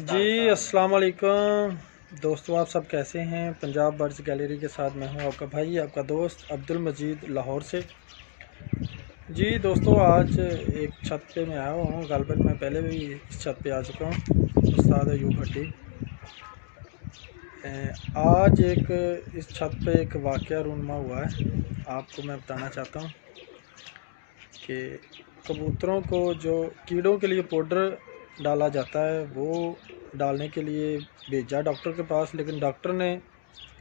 जी अस्सलाम वालेकुम दोस्तों, आप सब कैसे हैं। पंजाब बर्ड्स गैलरी के साथ मैं हूं आपका भाई, आपका दोस्त अब्दुल मजीद लाहौर से। जी दोस्तों, आज एक छत पे मैं आया हुआ हूं। गालबन मैं पहले भी इस छत पे आ चुका हूं, उस्ताद अयूब भट्टी। आज इस छत पे एक वाक़या रूनमा हुआ है, आपको मैं बताना चाहता हूं कि कबूतरों को जो कीड़ों के लिए पाउडर डाला जाता है वो डालने के लिए भेजा डॉक्टर के पास, लेकिन डॉक्टर ने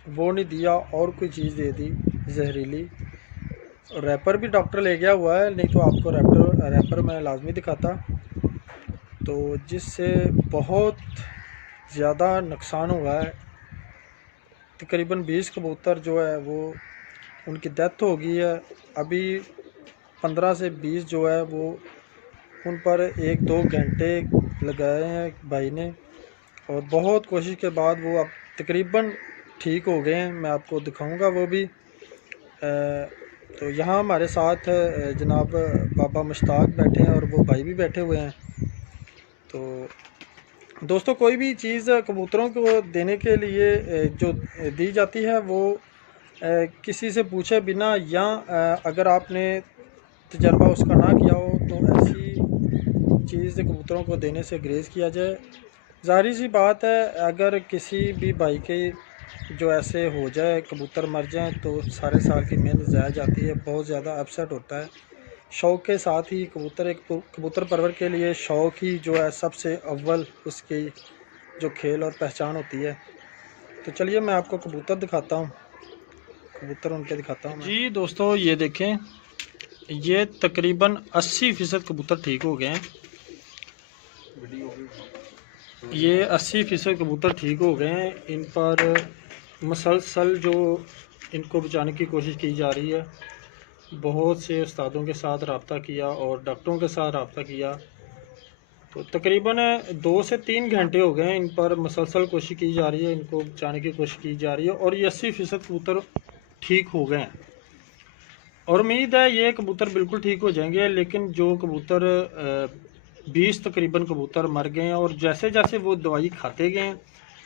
वो नहीं दिया और कोई चीज़ दे दी जहरीली। रैपर भी डॉक्टर ले गया हुआ है, नहीं तो आपको रैपर मैं लाजमी दिखाता। तो जिससे बहुत ज़्यादा नुकसान हुआ है। तकरीबन 20 कबूतर जो है वो उनकी डेथ हो गई है। अभी 15 से 20 जो है वो उन पर 1-2 घंटे लगाए हैं भाई ने, और बहुत कोशिश के बाद वो अब तकरीबन ठीक हो गए हैं। मैं आपको दिखाऊंगा वो भी। तो यहाँ हमारे साथ जनाब बाबा मुश्ताक बैठे हैं और वो भाई भी बैठे हुए हैं। तो दोस्तों, कोई भी चीज़ कबूतरों को देने के लिए जो दी जाती है वो किसी से पूछे बिना, या अगर आपने तजर्बा उसका ना किया हो तो ऐसी चीज़ कबूतरों को देने से ग्रेज़ किया जाए। ज़ाहिर सी बात है, अगर किसी भी भाई के जो ऐसे हो जाए, कबूतर मर जाएं, तो सारे साल की मेहनत ज़ाया जाती है, बहुत ज़्यादा अपसेट होता है। शौक़ के साथ ही कबूतर परवर के लिए शौक़ ही जो है सबसे अव्वल उसकी जो खेल और पहचान होती है। तो चलिए मैं आपको कबूतर दिखाता हूँ, कबूतर उनके दिखाता हूँ जी दोस्तों। ये देखें, ये तकरीबन 80% कबूतर ठीक हो गए हैं। ये 80% कबूतर ठीक हो गए हैं। इन पर मसलसल जो इनको बचाने की कोशिश की जा रही है। बहुत से उस्तादों के साथ रब्ता किया और डॉक्टरों के साथ रब्ता किया, तो तकरीबन 2 से 3 घंटे हो गए हैं। इन पर मसलसल कोशिश की जा रही है, इनको बचाने की कोशिश की जा रही है, और ये 80% कबूतर ठीक हो गए हैं। और उम्मीद है ये कबूतर बिल्कुल ठीक हो जाएंगे। लेकिन जो कबूतर 20 तकरीबन कबूतर मर गए हैं, और जैसे जैसे वो दवाई खाते गए हैं,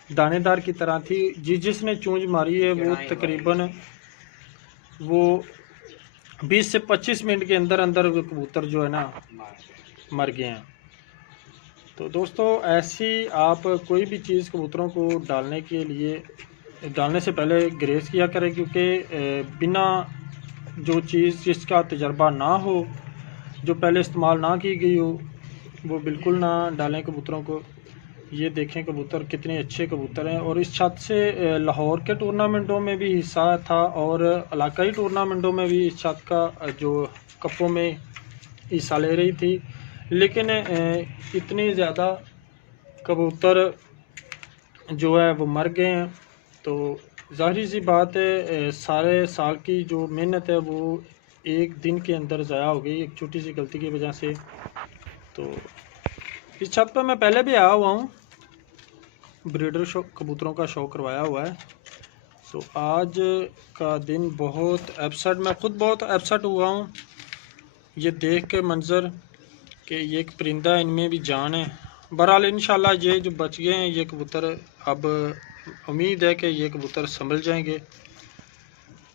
दानेदार की तरह थी, जिसने चूंज मारी है वो तकरीबन वो 20 से 25 मिनट के अंदर अंदर कबूतर जो है ना मर गए हैं। तो दोस्तों, ऐसी आप कोई भी चीज़ कबूतरों को डालने से पहले ग्रेस किया करें, क्योंकि बिना जो चीज़ जिसका तजर्बा ना हो, जो पहले इस्तेमाल ना की गई हो, वो बिल्कुल ना डालें कबूतरों को। ये देखें कबूतर कितने अच्छे कबूतर हैं। और इस छत से लाहौर के टूर्नामेंटों में भी हिस्सा था, और इलाकाई टूर्नामेंटों में भी इस छत का जो कपों में हिस्सा ले रही थी। लेकिन इतनी ज़्यादा कबूतर जो है वो मर गए हैं। तो ज़ाहिर सी बात है, सारे साल की जो मेहनत है वो एक दिन के अंदर ज़ाया हो गई, एक छोटी सी गलती की वजह से। तो इस छत पर मैं पहले भी आया हुआ हूँ, ब्रीडर शो कबूतरों का शो करवाया हुआ है। तो आज का दिन बहुत अपसेट, मैं ख़ुद बहुत अपसेट हुआ हूँ ये देख के मंज़र कि ये एक परिंदा, इनमें भी जान है। बहरहाल इंशाल्लाह ये जो बच गए हैं ये कबूतर, अब उम्मीद है कि ये कबूतर संभल जाएंगे।